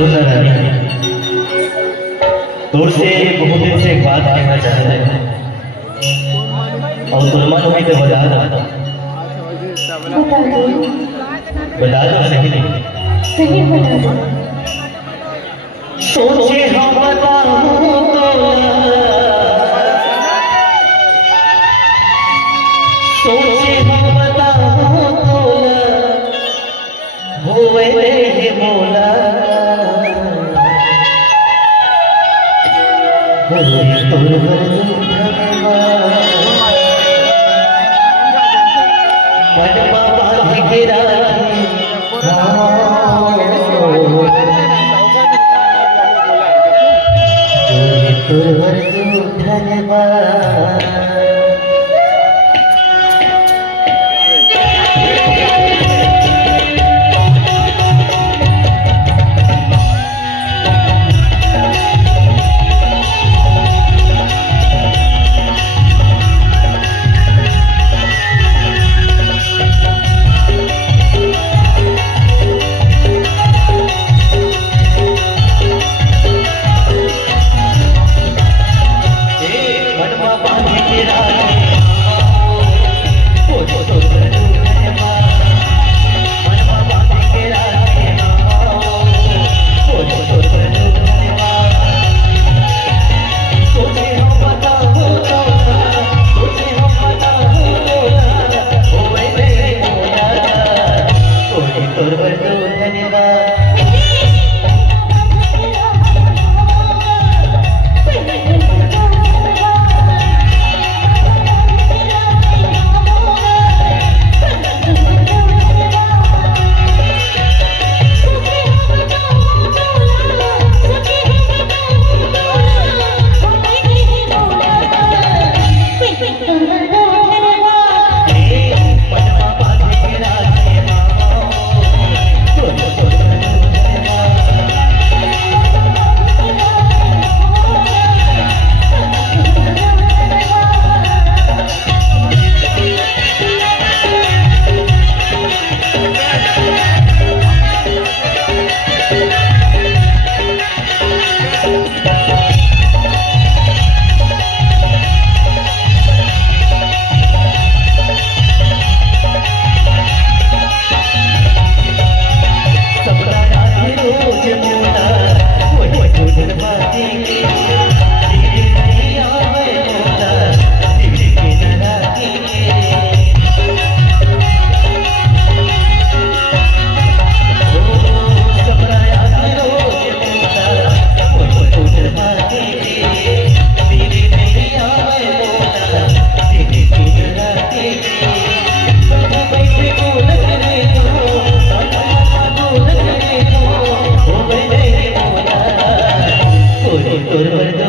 सुन रानी, तोर से बहुत दिन से एक बात कहना चाहते हैं और तुम मन हुई तो बता दो। बता दो सही नहीं? सही बता दो। सोचे हम बताऊं तो सोचे हम बताऊं तो होवे रे मोला होवे तोर पर मनमा बांध के राखी तोर पर धन्यवाद। तोर पर